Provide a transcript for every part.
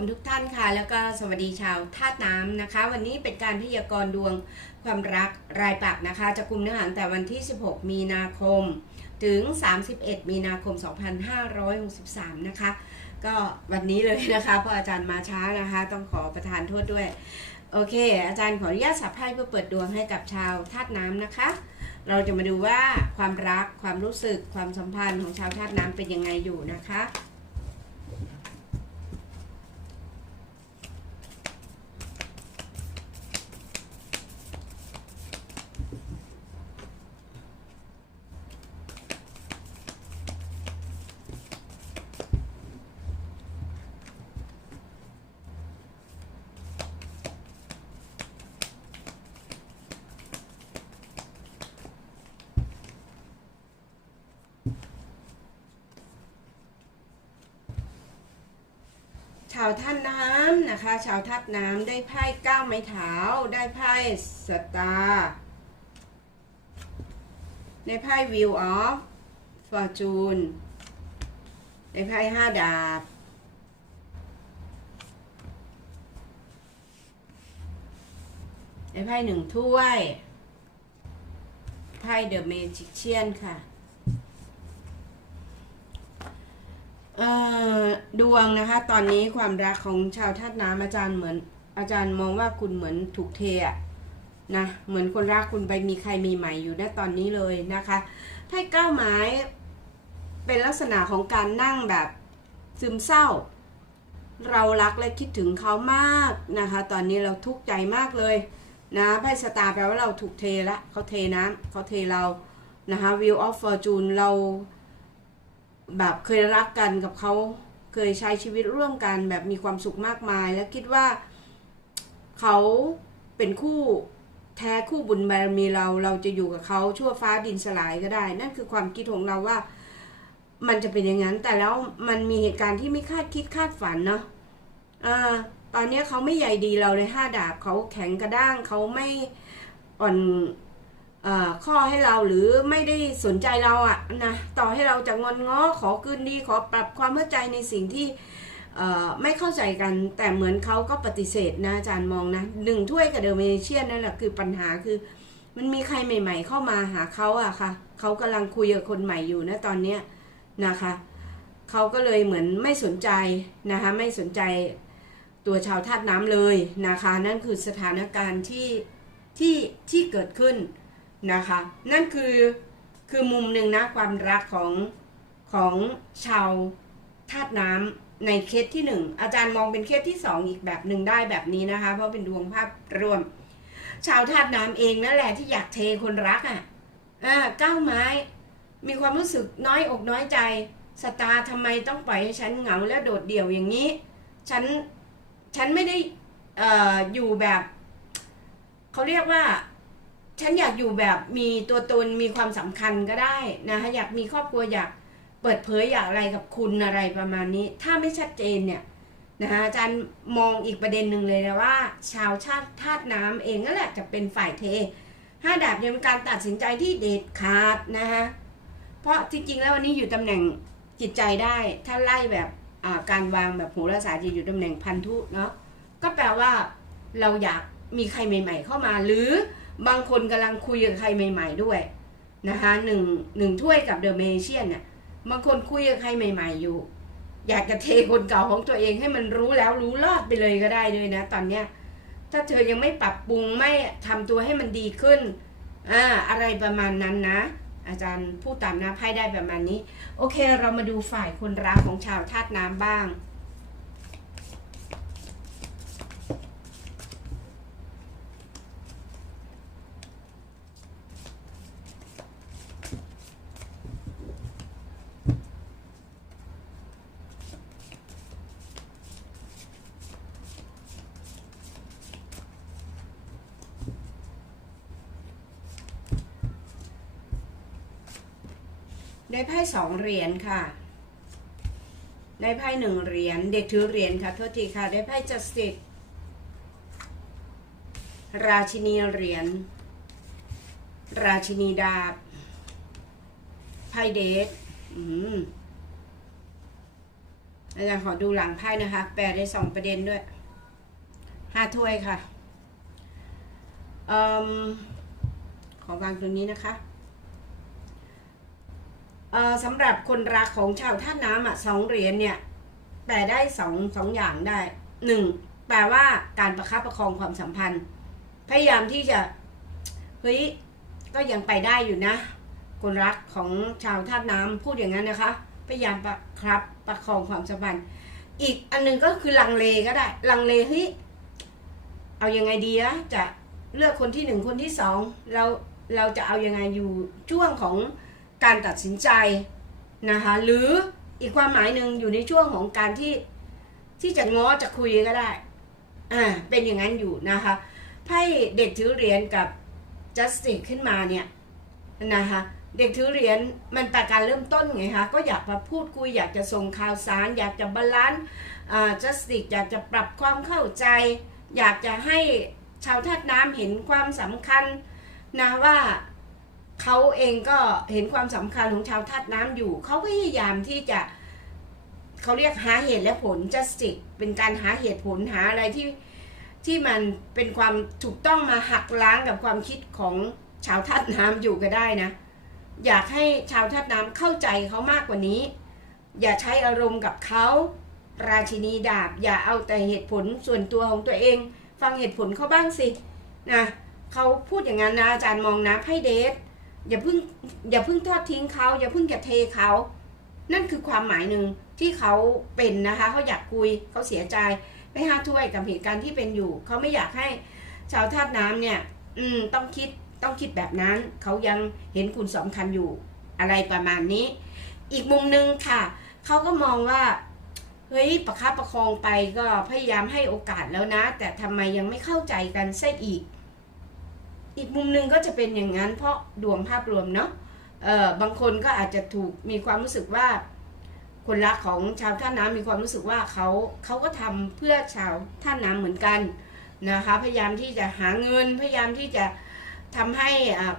มทุกท่านค่ะ แล้วก็สวัสดีชาวธาตุน้ำนะคะ วันนี้เป็นการพยากรณ์ดวงความรักรายปักนะคะ จะกลุ่มเนื้อหาตั้งแต่วันที่ 16 มีนาคม ถึง 31 มีนาคม 2563 นะคะ ก็วันนี้เลยนะคะเพราะอาจารย์มาช้านะคะ ต้องขอประทานโทษด้วย โอเค อาจารย์ขออนุญาตสับไพ่เพื่อเปิดดวงให้กับชาวธาตุน้ำนะคะ เราจะมาดูว่าความรักความรู้สึกความสัมพันธ์ของชาวธาตุน้ำเป็นยังไงอยู่นะคะาวท่านน้ำนะคะ ชาวทัดน้ำได้ไพ่เก้าไม้เท้าได้ไพ่สตาร์ได้ไพ่วิวออฟฟอร์จูนได้ไพ่ห้าดาบได้ไพ่หนึ่งถ้วยไพ่เดอะเมจิเชียนค่ะ เอ่อ ดวงนะคะตอนนี้ความรักของชาวธาตุน้ำอาจารย์เหมือน อาจารย์มองว่าคุณเหมือนถูกเทอะนะเหมือนคนรักคุณไปมีใครมีใหม่อยู่ณตอนนี้เลยนะคะไพ่เก้าไม้เป็นลักษณะของการนั่งแบบซึมเศร้า เรารักและคิดถึงเขามากนะคะ ตอนนี้เราทุกข์ใจมากเลยนะไพ่สตาร์แปลว่าเราถูกเทละเขาเทน้ำเขาเทเรานะคะ Wheel of Fortune เรา แบบเคยรักกันกับเขาเคยใช้ชีวิตร่วมกันแบบมีความสุขมากมาย และคิดว่าเขาเป็นคู่แท้คู่บุญบารมีเราเราจะอยู่กับเขาชั่วฟ้าดินสลายก็ได้ นั่นคือความคิดของเราว่ามันจะเป็นอย่างนั้น แต่แล้วมันมีเหตุการณ์ที่ไม่คาดคิดคาดฝันเนาะอ่าตอนนี้เขาไม่ใหญ่ดีเราเลยห้าดาบเขาแข็งกระด้างเขาไม่อ่อน ข้อให้เราหรือไม่ได้สนใจเราอะนะต่อให้เราจะงอนง้อขอคืนดีขอปรับความเข้าใจในสิ่งที่ไม่เข้าใจกันแต่เหมือนเขาก็ปฏิเสธนะอาจารย์มองนะหนึ่งถ้วยกับเดอร์เมเชียนนั่นแหละคือปัญหาคือมันมีใครใหม่ ๆ เข้ามาหาเขาอะค่ะเขากำลังคุยกับคนใหม่อยู่นะตอนเนี้ยนะคะเขาก็เลยเหมือนไม่สนใจนะคะไม่สนใจตัวชาวธาตุน้ำเลยนะคะนั่นคือสถานการณ์ที่ที่ที่เกิดขึ้น นะคะ นั่นคือคือมุมหนึ่งนะความรักของของชาวธาตุน้ำในเคสที่หนึ่งอาจารย์มองเป็นเคสที่สองอีกแบบหนึ่งได้แบบนี้นะคะ เพราะเป็นดวงภาพรวม ชาวธาตุน้ำเองนั่นแหละที่อยากเทคนรักอะอ่าก้าวไม้ มีความรู้สึกน้อยอกน้อยใจสตาร์ทำไมต้องปล่อยให้ฉันเหงาและโดดเดี่ยวอย่างนี้ ฉันฉันไม่ได้อออยู่แบบ เขาเรียกว่า ฉันอยากอยู่แบบมีตัวตนมีความสำคัญก็ได้นะคะอยากมีครอบครัวอยากเปิดเผยอยากอะไรกับคุณอะไรประมาณนี้ ถ้าไม่ชัดเจนเนี่ยนะคะอาจารย์มองอีกประเด็นหนึ่งเลยนะว่า ชาวชาติธาตุน้ำเองนั่นแหละจะเป็นฝ่ายเทห้าดาบยังเป็นการตัดสินใจที่เด็ดขาดนะคะเพราะจริงๆแล้ววันนี้อยู่ตำแหน่งจิตใจได้ ถ้าไล่แบบการวางแบบโหราศาสตร์จะอยู่ตำแหน่งพันธุเนาะก็แปลว่าเราอยากมีใครใหม่ ๆ เข้ามาหรือ บางคนกำลังคุยกับใครใหม่ ๆ ด้วยนะคะหนึ่งหนึ่งถ้วยกับเดอะเมเชียนเนี่ยบางคนคุยกับใครใหม่ ๆ อยู่ อยากจะเทคนเก่าของตัวเองให้มันรู้แล้วรู้รอดไปเลยก็ได้ด้วยนะ ตอนเนี้ยถ้าเธอยังไม่ปรับปรุงไม่ทำตัวให้มันดีขึ้นอ่าอะไรประมาณนั้นนะ อาจารย์พูดตามนะไพ่ได้ประมาณนี้ โอเค เรามาดูฝ่ายคนรักของชาวธาตุน้ำบ้าง ได้ไพ่สองเหรียญค่ะ ได้ไพ่หนึ่งเหรียญ เด็กถือเหรียญค่ะ โทษทีค่ะ ได้ไพ่จัสติสราชินีเหรียญ ราชินีดาบ ไพ่เดทอืมอาจารย์ขอดูหลังไพ่นะคะ แปลได้สองประเด็นด้วย ห้าถ้วยค่ะอขอวางตรงนี้นะคะ สำหรับคนรักของชาวท่าน้ำอะสองเหรียญเนี่ยแปลได้สองสองอย่างได้หนึ่งแปลว่าการประคับประคองความสัมพันธ์ พยายามที่จะเฮ้ยก็ยังไปได้อยู่นะ คนรักของชาวท่าน้ำพูดอย่างนั้นนะคะ พยายามประครับประคองความสัมพันธ์ อีกอันหนึงก็คือลังเลก็ได้ ลังเลเฮ้ยเอายังไงดีนะจะเลือกคนที่หนึ่งคนที่สองเราเราจะเอายังไงอยู่ช่วงของ การตัดสินใจนะคะหรืออีกความหมายหนึ่งอยู่ในช่วงของการที่ที่จะง้อจะคุยก็ได้อ่าเป็นอย่างนั้นอยู่นะคะไพ่เด็กถือเหรียญกับ justice ขึ้นมาเนี่ยนะคะเด็กถือเหรียญมันแต่การเริ่มต้นไงคะก็อยากมาพูดคุยอยากจะส่งข่าวสาร อยากจะบาลานซ์อ่า justice อยากจะปรับความเข้าใจ อยากจะให้ชาวธาตุน้ำเห็นความสำคัญนะว่า เขาเองก็เห็นความสำคัญของชาวธาตุน้ำอยู่ เขาพยายามที่จะเขาเรียกหาเหตุและผล justice เป็นการหาเหตุผลหาอะไรที่ที่มันเป็นความถูกต้องมาหักล้างกับความคิดของชาวธาตุน้ำอยู่ก็ได้นะ อยากให้ชาวธาตุน้ำเข้าใจเขามากกว่านี้ อย่าใช้อารมณ์กับเขาราชินีดาบ อย่าเอาแต่เหตุผลส่วนตัวของตัวเอง ฟังเหตุผลเขาบ้างสินะเขาพูดอย่างนั้นนะอาจารย์มองนะไพ่เดท อย่าเพิ่งอย่าเพิ่งทอดทิ้งเขาอย่าเพิ่งจะเทเขานั่นคือความหมายหนึ่งที่เขาเป็นนะคะเขาอยากคุยเขาเสียใจไปห้าถ้วยกับเหตุการณ์ที่เป็นอยู่ เขาไม่อยากให้ชาวธาตุน้ำเนี่ย อืมต้องคิดต้องคิดแบบนั้นเขายังเห็นคุณสำคัญอยู่ อะไรประมาณนี้ อีกมุมหนึ่งค่ะเขาก็มองว่าเฮ้ยประคับประคองไปก็พยายามให้โอกาสแล้วนะ แต่ทำไมยังไม่เข้าใจกันซะอีก อีกมุมหนึ่งก็จะเป็นอย่างนั้นเพราะดวงภาพรวมเนาะเออบางคนก็อาจจะถูกมีความรู้สึกว่า คนรักของชาวท่าน้ำมีความรู้สึกว่าเขาเขาก็ทำเพื่อชาวท่าน้ำเหมือนกันนะคะพยายามที่จะหาเงินพยายามที่จะทำให้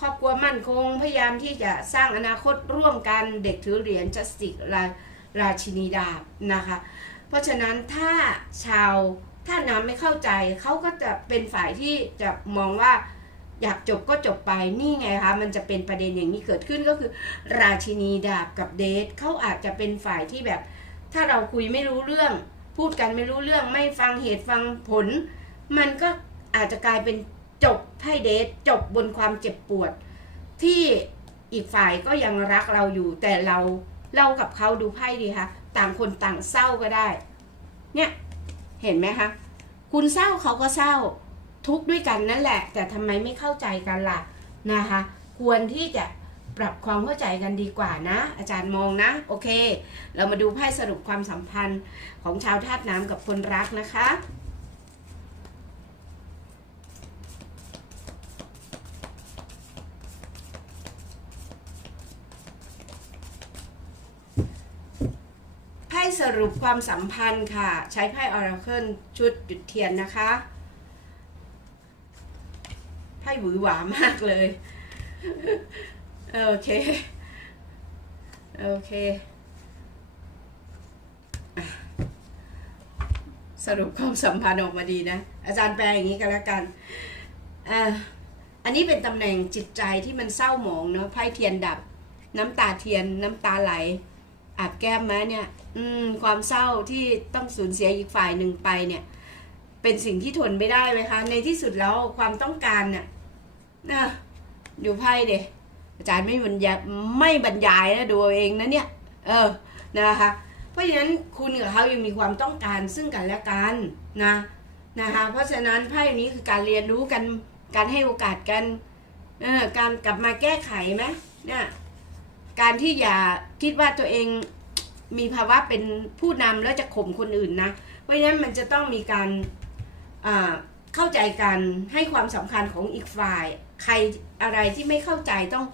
ครอบครัวมั่นคง พยายามที่จะสร้างอนาคตร่วมกันเด็กถือเหรียญจัสติกราราชินีดาบนะคะ เพราะฉะนั้นถ้าชาวท่าน้ำไม่เข้าใจเขาก็จะเป็นฝ่ายที่จะมองว่า อยากจบก็จบไปนี่ไงคะมันจะเป็นประเด็นอย่างนี้เกิดขึ้นก็คือ ราชินีดาบกับเดทเขาอาจจะเป็นฝ่ายที่แบบ ถ้าเราคุยไม่รู้เรื่อง พูดกันไม่รู้เรื่องไม่ฟังเหตุฟังผล มันก็อาจจะกลายเป็นจบไพ่เดทจบบนความเจ็บปวด ที่อีกฝ่ายก็ยังรักเราอยู่ แต่เราเล่ากับเขาดูไพ่ดีคะต่างคนต่างเศร้าก็ได้ เนี่ยเห็นไหมคะคุณเศร้าเขาก็เศร้า ทุกข์ด้วยกันนั่นแหละ แต่ทำไมไม่เข้าใจกันล่ะนะคะ ควรที่จะปรับความเข้าใจกันดีกว่านะ อาจารย์มองนะ โอเค เรามาดูไพ่สรุปความสัมพันธ์ของชาวธาตุน้ำกับคนรักนะคะไพ่สรุปความสัมพันธ์ค่ะ ใช้ไพ่ออราเคิลชุดจุดเทียนนะคะ ไพ่หวือหวามากเลย โอเค โอเค สรุปความสัมพันธ์ออกมาดีนะ อาจารย์แปลอย่างนี้กันแล้วกันอะอันนี้เป็นตำแหน่งจิตใจที่มันเศร้าหมองเนาะไพ่เทียนดับ น้ำตาเทียนน้ำตาไหล อาบแก้มมาเนี่ย อืม ความเศร้าที่ต้องสูญเสียอีกฝ่ายหนึ่งไปเนี่ย เป็นสิ่งที่ทนไม่ได้ไหมคะ ในที่สุดแล้วความต้องการเนี่ย นะดูไพ่เดอาจารย์ไม่บรรยายไม่บรรยายนะดูเองนะเนี่ย เออนะคะ เพราะฉะนั้นคุณกับเขายังมีความต้องการซึ่งกันและกันนะนะคะเพราะฉะนั้นไพ่นี้คือการเรียนรู้กันการให้โอกาสกันเออการกลับมาแก้ไขไหมเนี่ยการที่อย่าคิดว่าตัวเองมีภาวะเป็นผู้นำแล้วจะข่มคนอื่นนะ เพราะฉะนั้นมันจะต้องมีการเข้าใจกันให้ความสำคัญของอีกฝ่าย ใครอะไรที่ไม่เข้าใจต้อง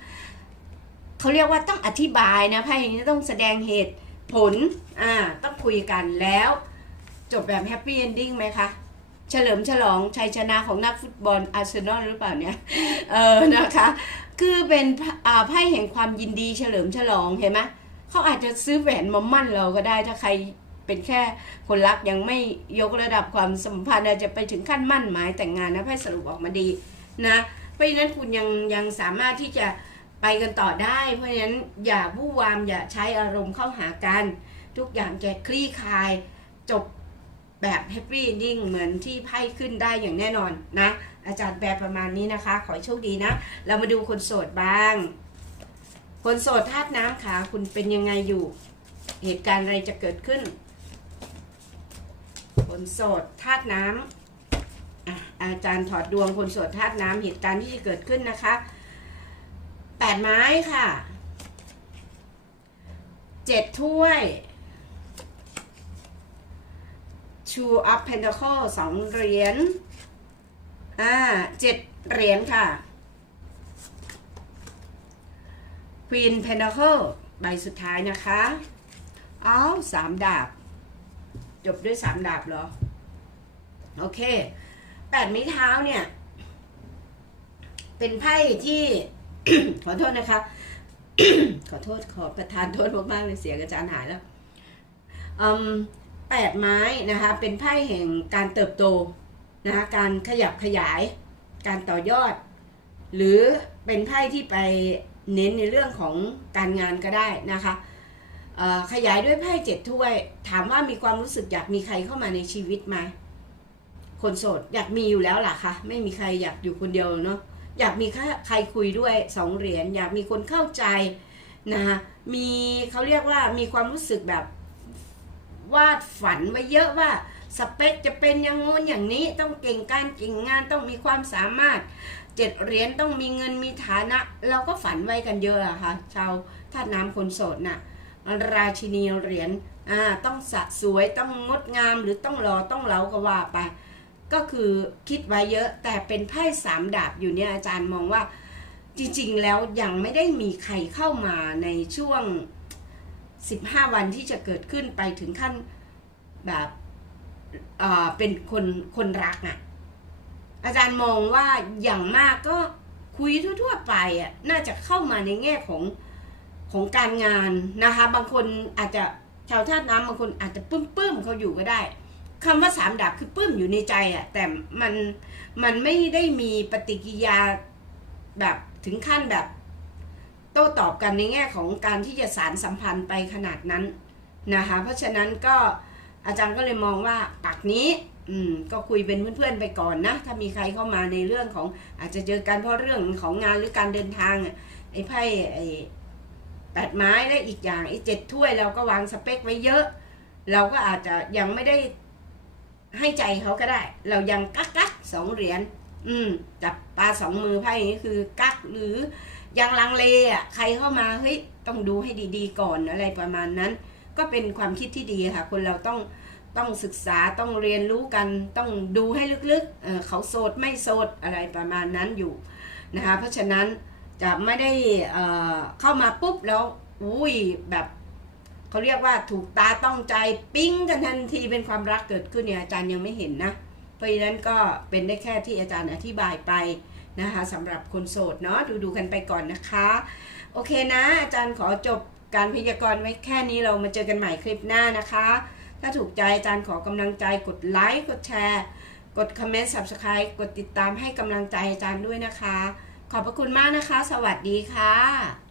เขาเรียกว่าต้องอธิบายนะไพ่นี้ต้องแสดงเหตุผลอ่าต้องคุยกันแล้ว จบแบบแฮปปี้เอนดิ้งไหมคะ เฉลิมฉลองชัยชนะของนักฟุตบอลอาร์เซนอลหรือเปล่าเนี่ย เออนะคะ คือเป็นไพ่แห่งความยินดีเฉลิมฉลองเห็นไหมเขาอาจจะซื้อแหวนมามั่นเราก็ได้ถ้าใครเป็นแค่คนรักยังไม่ยกระดับความสัมพันธ์อาจจะไปถึงขั้นมั่นหมายแต่งงานนะไพ่สรุปออกมาดีนะ เพราะฉะนั้นคุณยังยังสามารถที่จะไปกันต่อได้ เพราะฉะนั้นอย่าวู่วามอย่าใช้อารมณ์เข้าหากัน ทุกอย่างจะคลี่คลายจบแบบแฮปปี้นิ่งเหมือนที่ไพ่ขึ้นได้อย่างแน่นอนนะ อาจารย์แปลประมาณนี้นะคะ ขอโชคดีนะ เรามาดูคนโสดบ้าง คนโสดธาตุน้ำขาคุณเป็นยังไงอยู่ เหตุการณ์อะไรจะเกิดขึ้น คนโสดธาตุน้ำ อาจารย์ถอดดวงคนโสดธาตุน้ำเหตุการณ์ที่จะเกิดขึ้นนะคะแปดไม้ค่ะเจ็ดถ้วย Two of Pentacle สองเหรียญอ่าเจ็ดเหรียญค่ะ Queen Pentacle ใบสุดท้ายนะคะเอาวสามดาบ จบด้วยสามดาบเหรอ โอเค แปดไม้เท้าเนี่ย เป็นไพ่ที่ ขอโทษนะคะ ขอโทษขอประทานโทษมากๆเลยเสียงอาจารย์หายแล้วแปดไม้นะคะ เป็นไพ่แห่งการเติบโตนะคะการขยับขยาย การต่อยอด หรือเป็นไพ่ที่ไปเน้นในเรื่องของการงานก็ได้นะคะขยายด้วยไพ่เจ็ดถ้วย ถามว่ามีความรู้สึกอยากมีใครเข้ามาในชีวิตไหม คนโสดอยากมีอยู่แล้วล่ะค่ะไม่มีใครอยากอยู่คนเดียวเนาะอยากมีใครคุยด้วยสองเหรียญอยากมีคนเข้าใจนะคะมีเขาเรียกว่ามีความรู้สึกแบบวาดฝันไว้เยอะว่าสเปคจะเป็นอย่างงู้นอย่างนี้ต้องเก่งการเก่งงานต้องมีความสามารถเจ็ดเหรียญต้องมีเงินมีฐานะ เราก็ฝันไว้กันเยอะอะค่ะชาวท่าตุน้ำคนโสดน่ะราชินีเหรียญอ่าต้องสะสวยต้องงดงามหรือต้องหล่อต้องเหลาก็ว่าไป ก็คือคิดไว้เยอะแต่เป็นไพ่สามดาบอยู่เนี่ยอาจารย์มองว่าจริงๆแล้วยังไม่ได้มีใครเข้ามาในช่วง 15 วันที่จะเกิดขึ้นไปถึงขั้นแบบเอ่อเป็นคนคนรักอะ่ะอาจารย์มองว่าอย่างมากก็คุยทั่วๆไปอะ่ะน่าจะเข้ามาในแง่ของของการงานนะคะ บางคนอาจจะชาวธาตุน้ำบางคนอาจจะปื้มปื้มๆเขาอยู่ก็ได้ คำว่าสามดาบคือปื้มอยู่ในใจอะแต่มันมันไม่ได้มีปฏิกิยาแบบถึงขั้นแบบ โต้ตอบกันในแง่ของการที่จะสารสัมพันธ์ไปขนาดนั้นนะคะเพราะฉะนั้นก็อาจารย์ก็เลยมองว่าปักนี้อืมก็คุยเป็นเพื่อนๆไปก่อนนะ ถ้ามีใครเข้ามาในเรื่องของอาจจะเจอกันเพราะเรื่องของงานหรือการเดินทางไอ้ไพ่ไอ้แปดไม้และอีกอย่างไอ้เจ็ดถ้วยเราก็วางสเปคไว้เยอะ เราก็อาจจะยังไม่ได้ ให้ใจเขาก็ได้ เรายังกักกักสองเหรียญอืมจับปลาสองมือไพ่นี้คือกักหรือยังลังเลอะใครเข้ามาเฮ้ยต้องดูให้ดีๆก่อนอะไรประมาณนั้น ก็เป็นความคิดที่ดีค่ะ คนเราต้องต้องศึกษาต้องเรียนรู้กันต้องดูให้ลึกๆเเขาโสดไม่โสดอะไรประมาณนั้นอยู่นะคะเพราะฉะนั้นจะไม่ได้เข้ามาปุ๊บแล้วอุ้ยแบบ เขาเรียกว่าถูกตาต้องใจปิ้งกันทันทีเป็นความรักเกิดขึ้นเนี่ยอาจารย์ยังไม่เห็นนะ เพราะฉะนั้นก็เป็นได้แค่ที่อาจารย์อธิบายไปนะคะสำหรับคนโสดเนาะดูดูกันไปก่อนนะคะ โอเคนะ อาจารย์ขอจบการพยากรณ์ไว้แค่นี้เรามาเจอกันใหม่คลิปหน้านะคะ ถ้าถูกใจอาจารย์ขอกำลังใจกดไลค์กดแชร์ กดคอมเมนต์ subscribe กดติดตามให้กำลังใจอาจารย์ด้วยนะคะ ขอบพระคุณมากนะคะ สวัสดีค่ะ